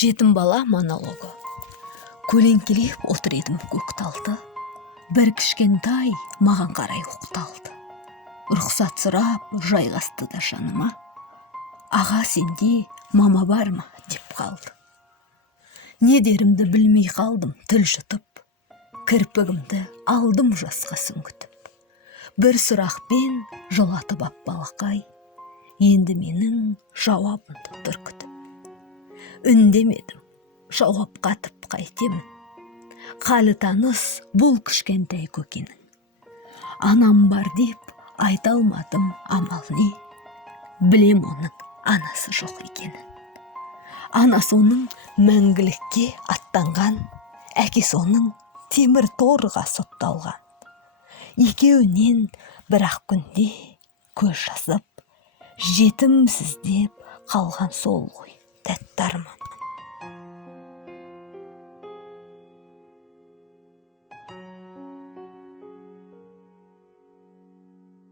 Жетім бала монологы. Көлеңкелеп отыр едім көк талды, бір кішкентай маған қарай оқталды. Рұқсат сұрап жайғасты да жаныма. Аға, сенде мама бар ма деп қалды. Не дерімді білмей қалдым тіл жұтып, кірпігімді алдым жасқа сүңгітіп. Бір сұрақпен жылатып ап балақай, енді менің жауабымды бүркітіп. Үндемедім, жауап қатып қайтемін. Қалы таныс бұл кішкентай көкенің. Анам бар деп айта алмадым, амал не? Білем оның анасы жоқ екенін. Анасы оның мәңгілікке аттанған, әкесі оның темір торға сотталған. Екеуінен бір-ақ күнде көз жазып, жетімсіз деп қалған сол ғой тәтті арман.